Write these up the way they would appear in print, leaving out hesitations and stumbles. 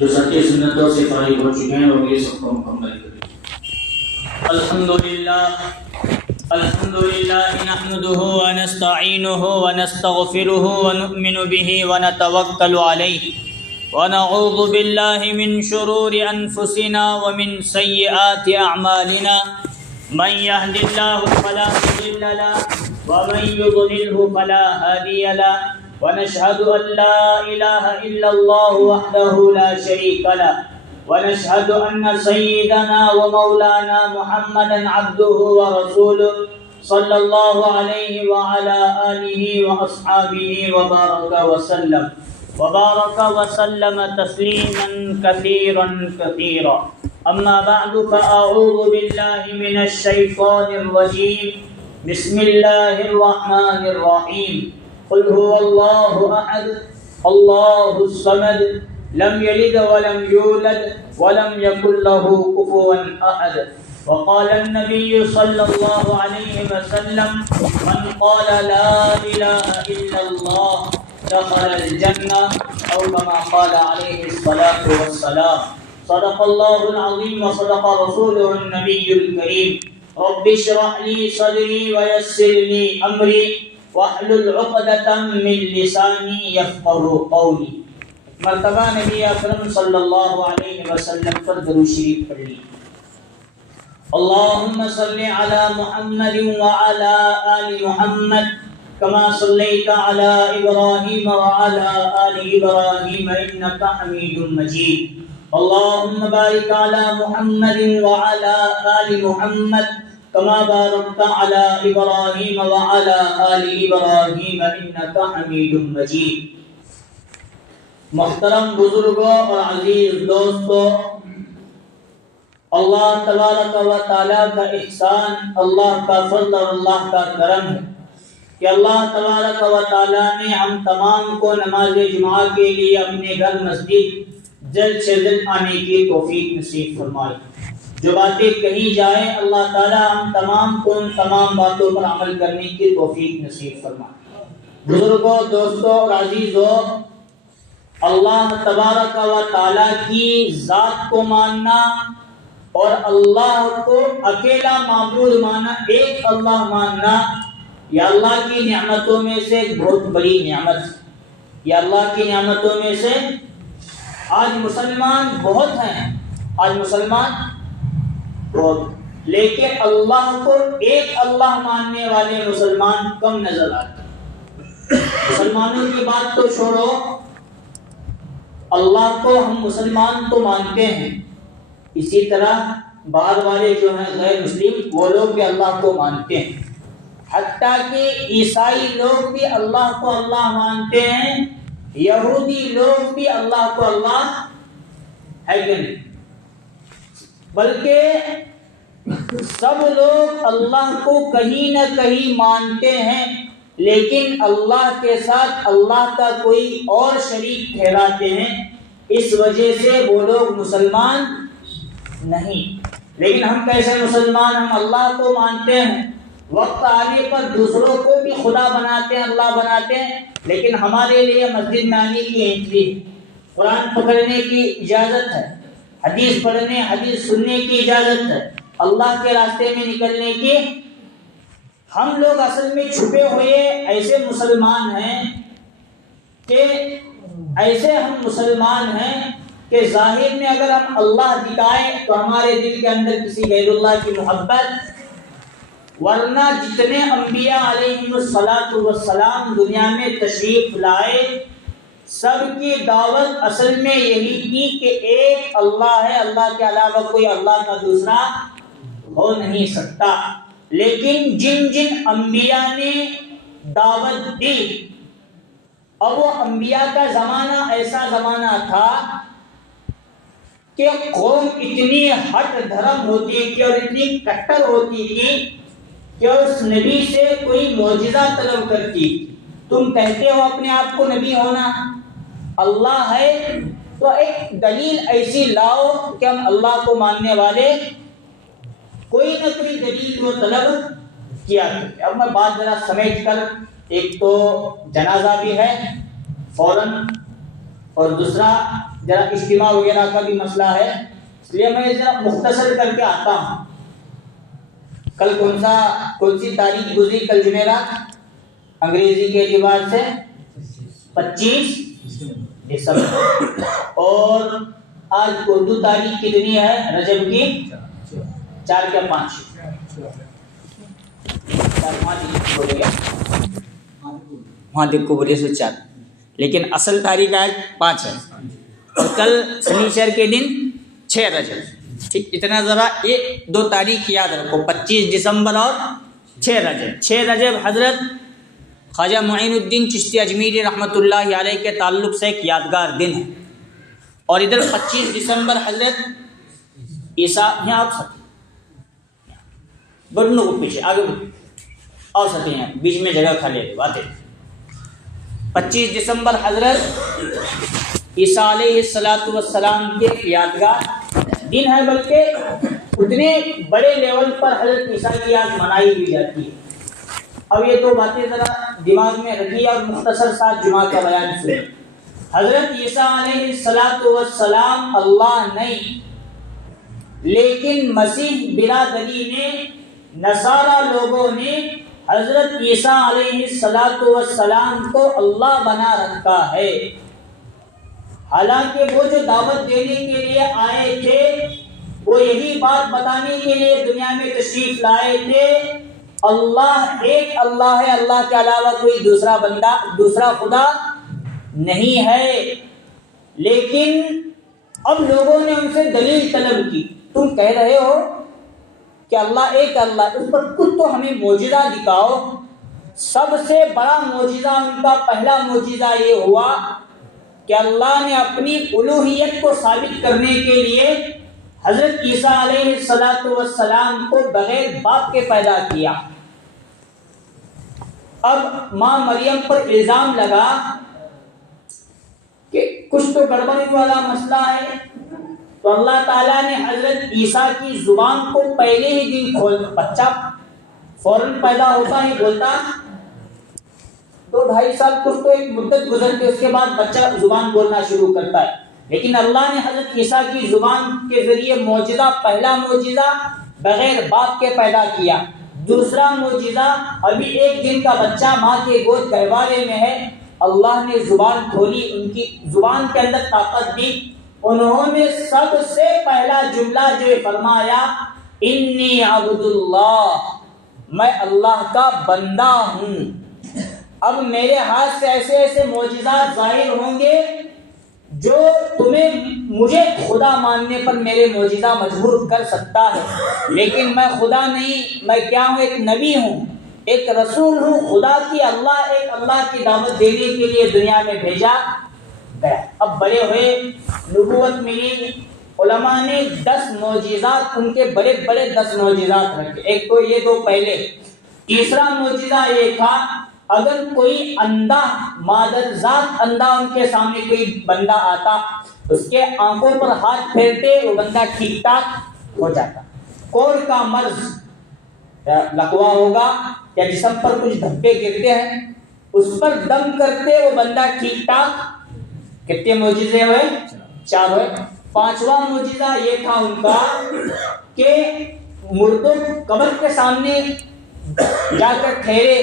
جو سچے سنتوں سے فارغ ہو چکے ہیں وہ یہ سب کو مکمل کریں۔ الحمدللہ نحمده ونستعینه ونستغفره ونؤمن به ونتوکل علیہ ونعوذ باللہ من شرور انفسنا ومن سیئات اعمالنا من يهد الله فلا مضل له ومن يضلله فلا هادي له ونشهد ان لا اله الا الله وحده لا شريك له ونشهد ان سيدنا ومولانا محمدا عبده ورسوله صلى الله عليه وعلى اله واصحابه وبارك وسلم تسليما كثيرا اما بعد فاعوذ بالله من الشيطان الرجيم بسم الله الرحمن الرحيم قل هو الله احد الله الصمد لم يلد ولم يولد ولم يكن له كفوا احد وقال النبي صلى الله عليه وسلم من قال لا اله الا الله دخل الجنه او كما قال عليه الصلاه والسلام صدق الله العظيم وصدق رسوله النبي الكريم رب اشرح لي صدري ويسر لي امري واحلل عقدة من لساني يفقهوا قولي۔ مرتبہ نبی اکرم صلی اللہ علیہ وسلم پر درود شریف پڑھ لیجیے۔ اللهم صل على محمد وعلى آل محمد كما صليت على إبراهيم وعلى آل إبراهيم إنك حميد مجيد اللهم بارك على محمد وعلى آل محمد كما باركت على إبراهيم وعلى آل إبراهيم إنك حميد مجيد۔ محترم بزرگوں اور عزیز دوستوں، اللہ تبارک و تعالیٰ کا احسان، اللہ کا فضل اور اللہ کا کرم ہے کہ اللہ تبارک و تعالیٰ نے ہم تمام کو نماز جمعہ کے لیے اپنے گھر مسجد جلد سے جلد آنے کی توفیق نصیب فرمائی۔ جو باتیں کہی جائیں اللہ تعالیٰ ہم تمام کو ان تمام باتوں پر عمل کرنے کی توفیق نصیب فرمائے۔ بزرگوں، دوستوں اور عزیزوں، اللہ تبارک و تعالیٰ کی ذات کو ماننا اور اللہ کو اکیلا معبود ماننا، ایک اللہ ماننا، یہ اللہ کی نعمتوں میں سے ایک بہت بڑی نعمت ہے۔ یہ اللہ کی نعمتوں میں سے آج مسلمان بہت ہیں، آج مسلمان بہت، لیکن اللہ کو ایک اللہ ماننے والے مسلمان کم نظر آتے۔ مسلمانوں کی بات تو چھوڑو، اللہ کو ہم مسلمان تو مانتے ہیں، اسی طرح بعض والے جو ہیں غیر مسلم وہ لوگ بھی اللہ کو مانتے ہیں، حتیٰ کہ عیسائی لوگ بھی اللہ کو اللہ مانتے ہیں، یہودی لوگ بھی اللہ کو اللہ ہے کہ نہیں، بلکہ سب لوگ اللہ کو کہیں نہ کہیں مانتے ہیں، لیکن اللہ کے ساتھ اللہ کا کوئی اور شریک ٹھہراتے ہیں، اس وجہ سے وہ لوگ مسلمان نہیں۔ لیکن ہم کیسے مسلمان؟ ہم اللہ کو مانتے ہیں، وقت آنے پر دوسروں کو بھی خدا بناتے ہیں، اللہ بناتے ہیں، لیکن ہمارے لیے مسجد میں آنے کی انٹری، قرآن پکڑنے کی اجازت ہے، حدیث پڑھنے حدیث سننے کی اجازت ہے، اللہ کے راستے میں نکلنے کی۔ ہم لوگ اصل میں چھپے ہوئے ایسے مسلمان ہیں کہ ہم مسلمان ہیں کہ ظاہر میں اگر ہم اللہ دکھائیں تو ہمارے دل کے اندر کسی غیر اللہ کی محبت، ورنہ جتنے انبیاء علیہم السلام دنیا میں تشریف لائے سب کی دعوت اصل میں یہی تھی کہ ایک اللہ ہے، اللہ کے علاوہ کوئی اللہ کا دوسرا ہو نہیں سکتا۔ لیکن جن انبیاء نے دعوت دی، اب وہ انبیاء کا زمانہ ایسا زمانہ تھا کہ قوم اتنی ہٹ دھرم ہوتی تھی اور اتنی کٹر ہوتی تھی کہ اس نبی سے کوئی معجزہ طلب کرتی۔ تم کہتے ہو اپنے آپ کو نبی ہونا، اللہ ہے تو ایک دلیل ایسی لاؤ کہ ہم اللہ کو ماننے والے کوئی نہ کوئی دلیل وہ طلب کیا کرتے۔ اب میں بات ذرا سمیٹ کر، ایک تو جنازہ بھی ہے فوراً، اور دوسرا ذرا اجتماع وغیرہ کا بھی مسئلہ ہے، اس لیے میں ذرا مختصر کر کے آتا ہوں۔ کل کون سی تاریخ گزری؟ کل جمعرات، انگریزی کے اعتبار سے 25 دسمبر، اور آج اردو تاریخ کتنی ہے رجب کی؟ 4 یا 5؟ 5 کو بولے سو 4، لیکن اصل تاریخ آج 5 ہے، اور کل سنیچر کے دن 6 رجب۔ ٹھیک، اتنا ذرا 1-2 تاریخ یاد رکھو، 25 دسمبر اور 6 رجب۔ 6 رجب حضرت خواجہ معین الدین چشتی اجمیری رحمۃ اللہ علیہ کے تعلق سے ایک یادگار دن ہے، اور ادھر 25 دسمبر حضرت عیسیٰ، یہاں آپ سکتے بڑھنوں کو پیچھے آگے آ سکتے ہیں، بیچ میں جگہ کھا لے باتیں۔ 25 دسمبر حضرت عیسیٰ علیہ السلام کے یادگار دن ہے، بلکہ اتنے بڑے لیول پر حضرت عیسیٰ کی یاد منائی بھی جاتی ہے۔ اب یہ تو باتیں ذرا دماغ میں رکھیے اور مختصر ساتھ جمعہ کا بیان سنیں۔ حضرت عیسیٰ علیہ السلام اللہ نہیں، لیکن مسیح برادری نے، نصارہ لوگوں نے حضرت عیسیٰ علیہ السلام کو اللہ بنا رکھا ہے۔ حالانکہ وہ جو دعوت دینے کے لیے آئے تھے، وہ یہی بات بتانے کے لیے دنیا میں تشریف لائے تھے، اللہ ایک اللہ ہے، اللہ کے علاوہ کوئی دوسرا خدا نہیں ہے۔ لیکن اب لوگوں نے ان سے دلیل طلب کی، تم کہہ رہے ہو کہ اللہ ایک اللہ، اس پر کچھ تو ہمیں معجزہ دکھاؤ۔ سب سے بڑا معجزہ، ان کا پہلا معجزہ یہ ہوا کہ اللہ نے اپنی الوہیت کو ثابت کرنے کے لیے حضرت عیسیٰ علیہ السلام کو بغیر باپ کے پیدا کیا۔ اب ماں مریم پر الزام لگا کہ کچھ تو گڑبڑی والا مسئلہ ہے، تو اللہ تعالیٰ نے حضرت عیسیٰ کی زبان کو پہلے ہی دن کھول، بچہ فوراً پیدا ہوتا ہی بولتا، 2-2.5 سال کچھ تو ایک مدت گزرتی، اس کے بعد بچہ زبان بولنا شروع کرتا ہے۔ لیکن اللہ نے حضرت عیسیٰ کی زبان کے ذریعے معجزہ، پہلا معجزہ بغیر باپ کے پیدا کیا۔ دوسرا معجزہ، ابھی 1 دن کا بچہ ماں کے گود گہوارے میں ہے، اللہ نے زبان کھولی، ان کی زبان کے اندر طاقت دی، انہوں نے سب سے پہلا جملہ جو فرمایا، انی عبد اللہ، میں اللہ کا بندہ ہوں۔ اب میرے ہاتھ سے ایسے ایسے معجزات ظاہر ہوں گے جو مجھے خدا ماننے پر میرے معجزہ مجبور کر سکتا ہے، لیکن میں خدا نہیں، میں کیا ہوں؟ ایک نبی ہوں، ایک رسول ہوں خدا کی، ایک اللہ کی دعوت دینے کے لیے دنیا میں بھیجا گیا۔ اب بڑے ہوئے، نبوت ملی، علماء نے 10 معجزات، ان کے بڑے بڑے 10 معجزات رکھے، ایک تو یہ 2 پہلے۔ تیسرا معجزہ یہ تھا، اگر کوئی اندھا، مادر ذات اندھا ان کے سامنے کوئی بندہ آتا، اس کے آنکھوں پر ہاتھ پھیرتے، وہ بندہ ٹھیک ٹھاک ہو جاتا۔ کوڑ کا مرض، لقوا ہوگا یا جسم پر کچھ دھبے گرتے ہیں، اس پر دم کرتے وہ بندہ ٹھیک ٹھاک۔ کتنے معجزے ہوئے؟ 4 ہوئے۔ 5واں معجزہ یہ تھا ان کا کہ مردوں قبر کے سامنے جا کر ٹھہرے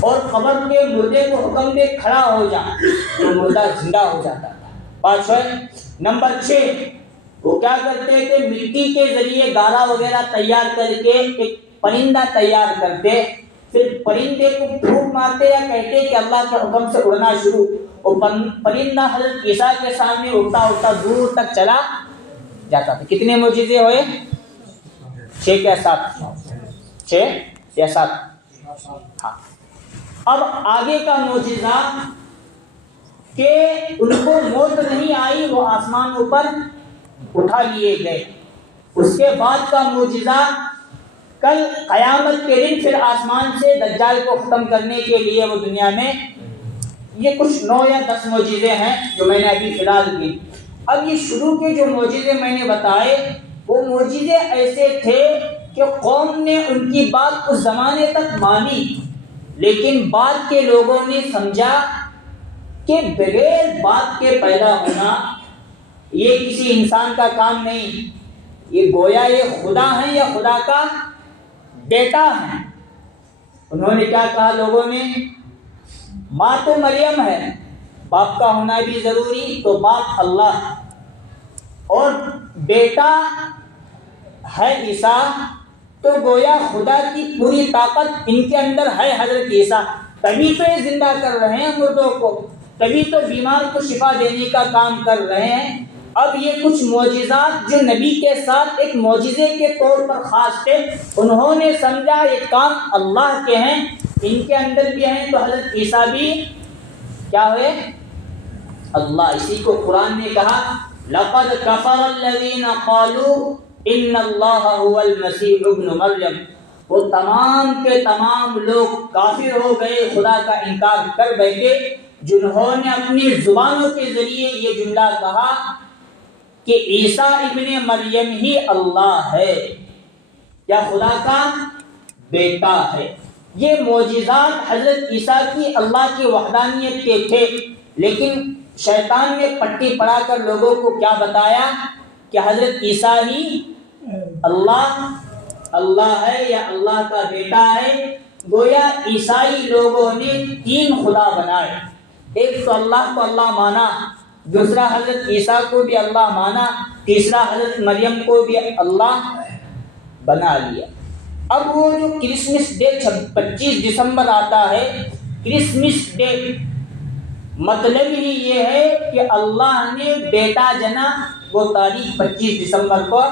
اور قبر کے مردے کو حکم دے کھڑا ہو جا، تو مردہ زندہ ہو جاتا تھا۔ 5 ہوئے۔ نمبر 6، وہ کیا کرتے تھے، مٹی کے ذریعے گارا وغیرہ تیار کر کے ایک پرندہ تیار کرتے، پھر پرندے کو پھونک مارتے یا کہتے کہ اللہ کے حکم سے اڑنا شروع، وہ پرندہ حضرت عیسیٰ کے سامنے اڑتا اڑتا دور تک چلا جاتا تھا۔ کتنے معجزے ہوئے؟ 6 یا 7؟ 6 یا 7؟ ہاں۔ اب آگے کا معجزہ کہ ان کو موت نہیں آئی، وہ آسمانوں پر اٹھا لیے گئے۔ اس کے بعد کا معجزہ، کل قیامت کے دن پھر آسمان سے دجال کو ختم کرنے کے لیے وہ دنیا میں، یہ کچھ 9 یا 10 معجزے ہیں جو میں نے ابھی فی الحال کی۔ اب یہ شروع کے جو معجزے میں نے بتائے، وہ معجزے ایسے تھے کہ قوم نے ان کی بات اس زمانے تک مانی، لیکن بعد کے لوگوں نے سمجھا کہ بغیر بات کے پیدا ہونا، یہ کسی انسان کا کام نہیں، یہ گویا یہ خدا ہے یا خدا کا بیٹا ہے۔ انہوں نے کیا کہا لوگوں نے؟ ماں تو مریم ہے، باپ کا ہونا بھی ضروری، تو باپ اللہ ہے، اور بیٹا ہے عیسیٰ، تو گویا خدا کی پوری طاقت ان کے اندر ہے حضرت عیسیٰ، تبھی تو یہ زندہ کر رہے ہیں مردوں کو، تبھی تو بیمار کو شفا دینے کا کام کر رہے ہیں۔ اب یہ کچھ معجزات جو نبی کے ساتھ ایک معجزے کے طور پر خاص تھے، انہوں نے سمجھا یہ کام اللہ کے ہیں، ان کے اندر بھی ہیں، تو حضرت عیسیٰ بھی کیا ہوئے؟ اللہ۔ اسی کو قرآن نے کہا لَقَدْ كَفَرَ الَّذِينَ قَالُوا إِنَّ اللَّهَ هُوَ الْمَسِيحُ ابْنُ مَرْيَمَ، وہ تمام کے تمام لوگ کافر ہو گئے، خدا کا انکار کر بیٹھے، جنہوں نے اپنی زبانوں کے ذریعے یہ جملہ کہا کہ عیسیٰ ابن مریم ہی اللہ ہے یا خدا کا بیٹا ہے۔ یہ معجزات حضرت عیسیٰ کی اللہ کی وحدانیت کے تھے، لیکن شیطان نے پٹی پڑھا کر لوگوں کو کیا بتایا کہ حضرت عیسیٰ ہی اللہ ہے یا اللہ کا بیٹا ہے۔ گویا عیسائی لوگوں نے تین خدا بنائے، ایک تو اللہ کو اللہ مانا، دوسرا حضرت عیسیٰ کو بھی اللہ مانا، تیسرا حضرت مریم کو بھی اللہ بنا لیا۔ اب وہ جو کرسمس ڈے 25 دسمبر آتا ہے، کرسمس ڈے مطلب ہی یہ ہے کہ اللہ نے بیٹا جنا، وہ تاریخ 25 دسمبر کو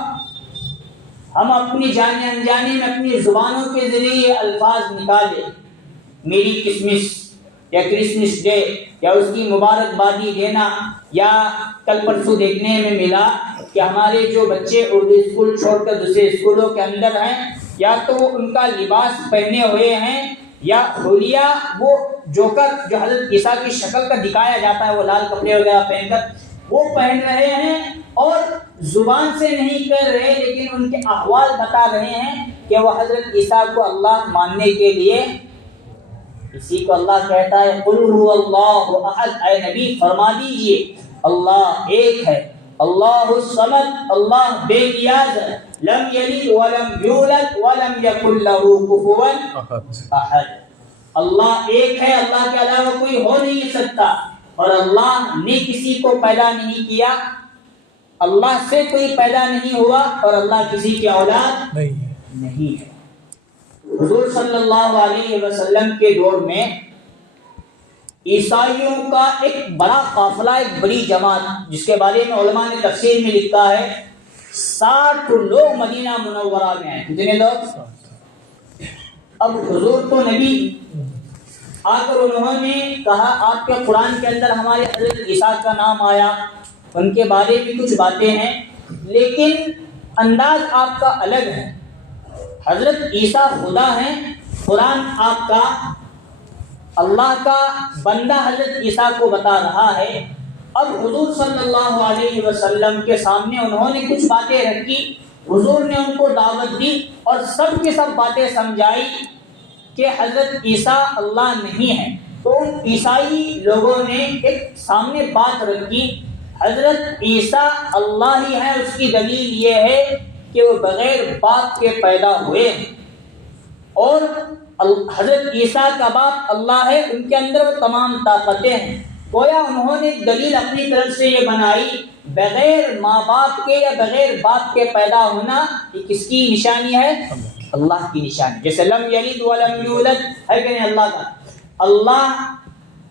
ہم اپنی جانے انجانے میں اپنی زبانوں کے ذریعے یہ الفاظ نکالے، میری کرسمس یا کرسمس ڈے یا اس کی مبارکبادی دینا، یا کل پرسوں دیکھنے میں ملا کہ ہمارے جو بچے اردو اسکول چھوڑ کر دوسرے اسکولوں کے اندر ہیں، یا تو وہ ان کا لباس پہنے ہوئے ہیں یا حلیہ، وہ جوکر جو حضرت عیسیٰ کی شکل کا دکھایا جاتا ہے، وہ لال کپڑے وغیرہ پہن کر وہ پہن رہے ہیں، اور زبان سے نہیں کہہ رہے لیکن ان کے احوال بتا رہے ہیں کہ وہ حضرت عیسیٰ کو اللہ ماننے کے لیے، اسی کو اللہ کہتا ہے قُلْ هُوَ اللَّهُ أَحَدٌ، اے نبی فرما دیجئے اللہ ایک ہے، اللہ الصمد، اللہ بے نیاز ہے، لم یلد ولم یولد ولم یکن له کفوا احد، اللہ ایک ہے، اللہ کے علاوہ کوئی ہو نہیں سکتا، اور اللہ نے کسی کو پیدا نہیں کیا، اللہ سے کوئی پیدا نہیں ہوا، اور اللہ کسی کی اولاد نہیں ہے۔ حضور صلی اللہ علیہ وسلم کے دور میں عیسائیوں کا ایک بڑا قافلہ، ایک بڑی جماعت، جس کے بارے میں علماء نے تفسیر میں لکھا ہے 60 لوگ مدینہ منورہ میں آئے۔ کتنے لوگ؟ اب حضور تو نبی، آ کر انہوں نے کہا آپ کے قرآن کے اندر ہمارے حضرت عیسیٰ کا نام آیا، ان کے بارے میں کچھ باتیں ہیں، لیکن انداز آپ کا الگ ہے، حضرت عیسیٰ خدا ہیں، قرآن آپ کا اللہ کا بندہ حضرت عیسیٰ کو بتا رہا ہے۔ اب حضور صلی اللہ علیہ وسلم کے سامنے انہوں نے کچھ باتیں رکھی، حضور نے ان کو دعوت دی اور سب کی سب باتیں سمجھائی کہ حضرت عیسیٰ اللہ نہیں ہے۔ تو ان عیسائی لوگوں نے ایک سامنے بات رکھی، حضرت عیسیٰ اللہ ہی ہے، اس کی دلیل یہ ہے کہ وہ بغیر باپ کے پیدا ہوئے ہیں، اور حضرت عیسیٰ کا باپ اللہ ہے، ان کے اندر وہ تمام طاقتیں ہیں۔ گویا انہوں نے دلیل اپنی طرف سے یہ بنائی، بغیر ماں باپ کے یا بغیر باپ کے پیدا ہونا یہ کس کی نشانی ہے؟ اللہ کی نشانی۔ جیسے لم یلد ولم یولد ہے کہ نہیں، اللہ کا، اللہ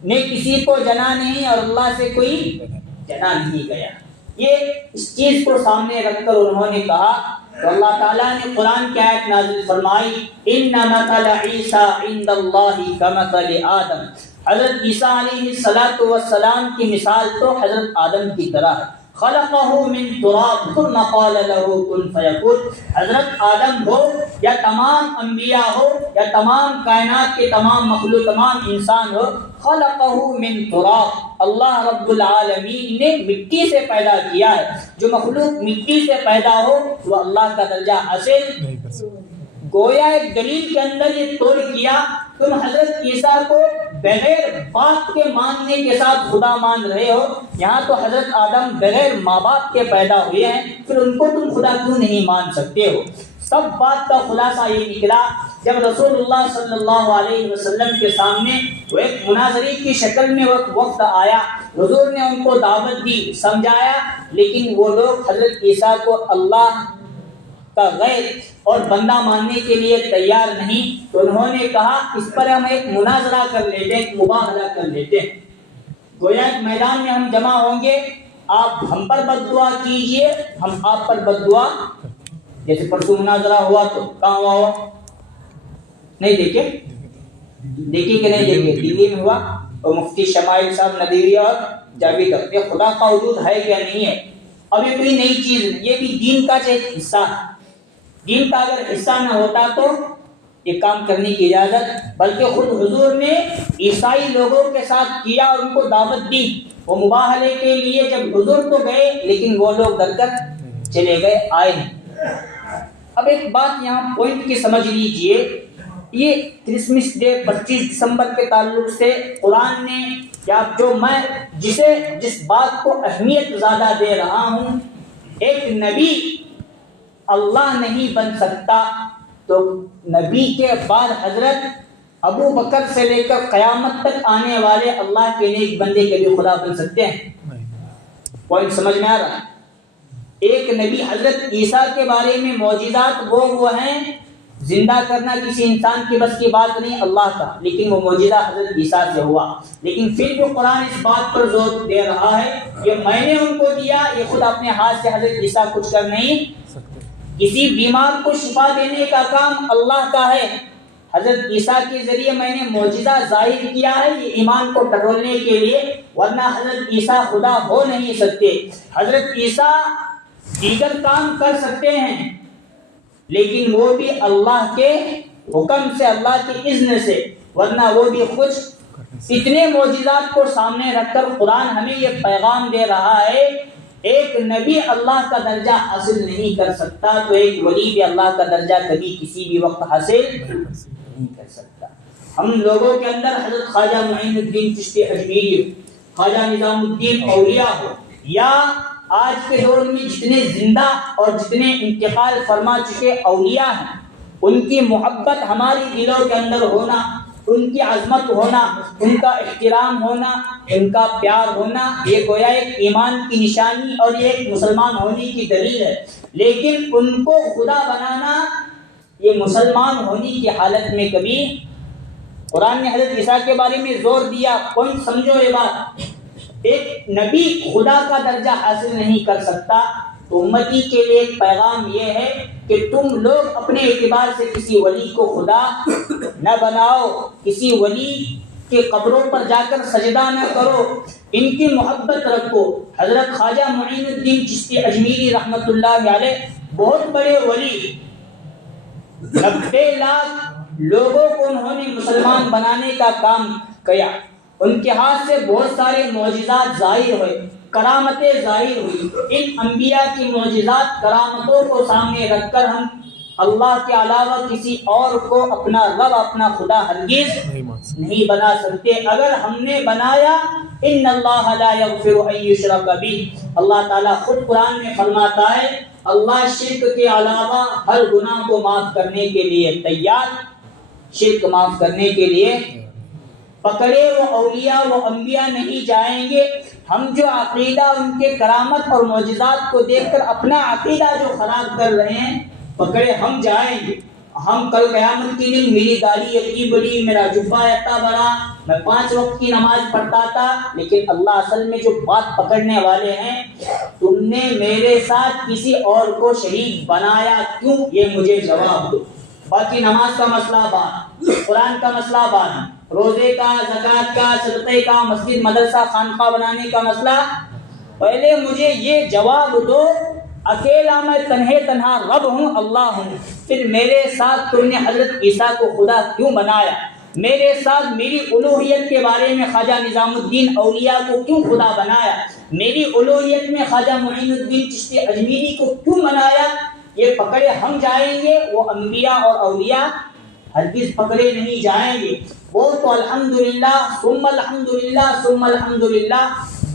نے کسی کو جنا نہیں اور اللہ سے کوئی جنا نہیں گیا۔ یہ اس چیز کو سامنے رکھ کر انہوں نے کہا، تو اللہ تعالیٰ نے قرآن کی آیت نازل فرمائی ان مثل عیسیٰ عند اللہ کمثل آدم، حضرت عیسیٰ علیہ السلام کی مثال تو حضرت آدم کی طرح ہے، خلقہ من تراب ثم قال له کن فیکون، حضرت آدم ہو یا تمام انبیاء ہو یا تمام کائنات کے تمام مخلوق، تمام انسان ہو، خلقہ من تراب، اللہ رب العالمین نے مٹی سے پیدا کیا ہے۔ جو مخلوق مٹی سے پیدا ہو وہ اللہ کا درجہ حاصل نہیں کر سکتا۔ گویا ایک دلیل کے اندر یہ توڑ کیا، تم حضرت عیسیٰ کو بغیر باپ کے ماننے کے ساتھ خدا مان رہے ہو؟ یہاں تو حضرت آدم بغیر ماں باپ کے پیدا ہوئے ہیں، پھر ان کو تم خدا کیوں نہیں مان سکتے ہو؟ سب بات کا خلاصہ یہ نکلا جب رسول اللہ صلی اللہ علیہ وسلم کے سامنے وہ ایک مناظری کی شکل میں وقت آیا، حضور نے ان کو دعوت دی، سمجھایا، لیکن وہ لوگ حضرت عیسیٰ کو اللہ کا غیر اور بندہ ماننے کے لیے تیار نہیں، تو انہوں نے کہا اس پر ہم ایک مناظرہ کر لیتے ہیں، ایک مباحثہ کر لیتے ہیں، گویا ایک میدان میں ہم جمع ہوں گے، آپ ہم پر بد دعا کیجئے، ہم آپ پر بد دعا، جیسے پرسوں مناظرہ ہوا تو کہاں ہوا؟ نہیں دیکھے کہ نہیں دیکھے؟ دلی میں ہوا، اور مفتی شمائل صاحب ندوی اور جاوید، یہ خدا کا وجود ہے کیا نہیں ہے؟ اب یہ کوئی نئی چیز نہیں، یہ بھی دین کا ایک حصہ ہے، دین کا اگر حصہ نہ ہوتا تو یہ کام کرنے کی اجازت، بلکہ خود حضور نے عیسائی لوگوں کے ساتھ کیا، ان کو دعوت دی، وہ مباہلے کے لیے جب حضور تو گئے لیکن وہ لوگ ڈر کر چلے گئے، آئے نہیں۔ اب ایک بات یہاں پوائنٹ کی سمجھ لیجئے، یہ کرسمس ڈے 25 دسمبر کے تعلق سے قرآن نے یا جو میں جس بات کو اہمیت زیادہ دے رہا ہوں، ایک نبی اللہ نہیں بن سکتا، تو نبی کے بعد حضرت ابو بکر سے لے کر قیامت تک آنے والے اللہ کے نیک بندے کے بھی خدا بن سکتے ہیں؟ پوائنٹ سمجھ میں آ رہا ہے؟ ایک نبی حضرت عیسیٰ کے بارے میں معجزات وہ ہیں، زندہ کرنا کسی انسان کی بس کی بات نہیں، اللہ کا، لیکن وہ معجزہ حضرت عیسیٰ سے ہوا، لیکن پھر جو قرآن اس بات پر زور دے رہا ہے یہ میں نے ان کو دیا، یہ خود اپنے ہاتھ سے حضرت عیسیٰ کچھ کر نہیں سکتے، کسی بیمار کو شفا دینے کا کام اللہ کا ہے، حضرت عیسیٰ کے ذریعے میں نے معجزہ ظاہر کیا ہے یہ ایمان کو ٹٹولنے کے لیے، ورنہ حضرت عیسیٰ خدا ہو نہیں سکتے۔ حضرت عیسیٰ دیگر کام کر سکتے ہیں لیکن وہ بھی اللہ کے حکم سے، اللہ کے اذن سے، ورنہ وہ بھی خود اتنے معجزات کو سامنے رکھ کر قرآن ہمیں یہ پیغام دے رہا ہے ایک نبی اللہ کا درجہ حاصل نہیں کر سکتا تو ایک ولی بھی اللہ کا درجہ کبھی کسی بھی وقت حاصل نہیں کر سکتا۔ ہم لوگوں کے اندر حضرت خواجہ معین الدین چشتی اجمیری، خواجہ نظام الدین اولیاء ہو، یا آج کے دور میں جتنے زندہ اور جتنے انتقال فرما چکے اولیاء ہیں، ان کی محبت ہماری دلوں کے اندر ہونا، ان کی عظمت ہونا، ان کا احترام ہونا، ان کا پیار ہونا، یہ گویا ایک ایمان کی نشانی اور یہ ایک مسلمان ہونے کی دلیل ہے، لیکن ان کو خدا بنانا یہ مسلمان ہونے کی حالت میں کبھی، قرآن نے حضرت عیسیٰ کے بارے میں زور دیا، پوائنٹ سمجھو یہ بات، ایک نبی خدا کا درجہ حاصل نہیں کر سکتا، تو امتی کے لیے ایک پیغام یہ ہے کہ تم لوگ اپنے اعتبار سے کسی ولی کو خدا نہ بناؤ، کسی ولی کے قبروں پر جا کر سجدہ نہ کرو، ان کی محبت رکھو۔ حضرت خواجہ معین الدین چشتی اجمیری رحمۃ اللہ علیہ بہت بڑے ولی، 90 لاکھ لوگوں کو انہوں نے مسلمان بنانے کا کام کیا، ان کے ہاتھ سے بہت سارے معجزات ظاہر ہوئے، کرامتیں ظاہر ہوئی۔ ان انبیاء کی معجزات کرامتوں کو سامنے رکھ کر ہم اللہ کے علاوہ کسی اور کو اپنا رب، اپنا خدا ہرگز نہیں بنا سکتے۔ اگر ہم نے بنایا، ان اللہ لا یغفر ان یشرک بہ، اللہ تعالیٰ خود قرآن میں فرماتا ہے اللہ شرک کے علاوہ ہر گناہ کو معاف کرنے کے لیے تیار، شرک معاف کرنے کے لیے پکڑے وہ اولیاء وہ انبیاء نہیں جائیں گے۔ ہم جو عقیدہ ان کے کرامت اور معجزات کو دیکھ کر اپنا عقیدہ جو خراب کر رہے ہیں پکڑے ہم جائیں گے۔ ہم کل قیامت کے دن میری داڑھی اتنی بڑی، میرا جبہ اتنا بڑا، میں 5 وقت کی نماز پڑھتا تھا، لیکن اللہ اصل میں جو بات پکڑنے والے ہیں تم نے میرے ساتھ کسی اور کو شریک بنایا کیوں، یہ مجھے جواب دو۔ باقی نماز کا مسئلہ بات، قرآن کا مسئلہ بات، روزے کا، زکوٰۃ کا، صدقے کا، مسجد مدرسہ خانقاہ بنانے کا مسئلہ، پہلے مجھے یہ جواب دو اکیلا میں تنہا رب ہوں، اللہ ہوں، پھر میرے ساتھ تم نے حضرت عیسیٰ کو خدا کیوں بنایا، میرے ساتھ میری الوہیت کے بارے میں خواجہ نظام الدین اولیاء کو کیوں خدا بنایا، میری الوہیت میں خواجہ معین الدین چشتی اجمیری کو کیوں بنایا، یہ پکڑے ہم جائیں گے، وہ انبیاء اور اولیاء ہرگز پکڑے نہیں جائیں گے۔ وہ تو الحمدللہ ثم الحمدللہ ثم الحمدللہ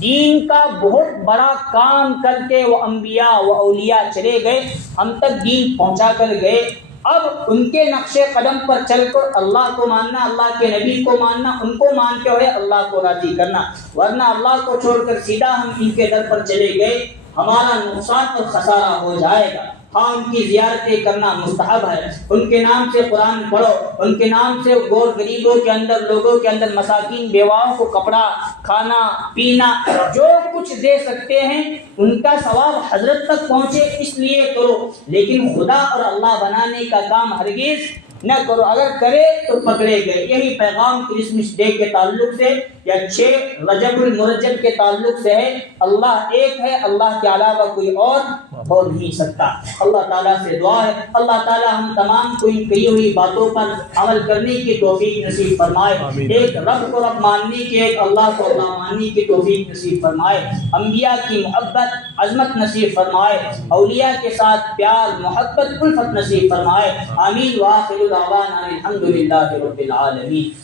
دین کا بہت بڑا کام کر کے وہ انبیاء و اولیاء چلے گئے، ہم تک دین پہنچا کر گئے۔ اب ان کے نقش قدم پر چل کر اللہ کو ماننا، اللہ کے نبی کو ماننا، ان کو مانتے ہوئے اللہ کو راضی کرنا، ورنہ اللہ کو چھوڑ کر سیدھا ہم ان کے در پر چلے گئے، ہمارا نقصان اور خسارہ ہو جائے گا۔ ہاں ان کی زیارتیں کرنا مستحب ہے، ان کے نام سے قرآن پڑھو، ان کے نام سے غور غریبوں کے اندر، لوگوں کے اندر، مساکین بیواؤں کو کپڑا، کھانا پینا جو کچھ دے سکتے ہیں ان کا ثواب حضرت تک پہنچے اس لیے کرو، لیکن خدا اور اللہ بنانے کا کام ہرگز نہ کرو، اگر کرے تو پکڑے گئے۔ یہی پیغام کرسمس ڈے کے تعلق سے یا 6 رجب المرجب کے تعلق سے ہے۔ اللہ ایک ہے، اللہ کے علاوہ کوئی اور ہو نہیں سکتا۔ اللہ تعالیٰ سے دعا ہے اللہ تعالیٰ ہم تمام کو ان کہی ہوئی باتوں پر عمل کرنے کی توفیق نصیب فرمائے، ایک رب کو رب ماننے کی، ایک اللہ کو اللہ ماننے کی توفیق نصیب فرمائے، انبیاء کی محبت عظمت نصیب فرمائے، اولیاء کے ساتھ پیار محبت الفت نصیب فرمائے، آمین وآخر دعوانا الحمدللہ رب العالمین۔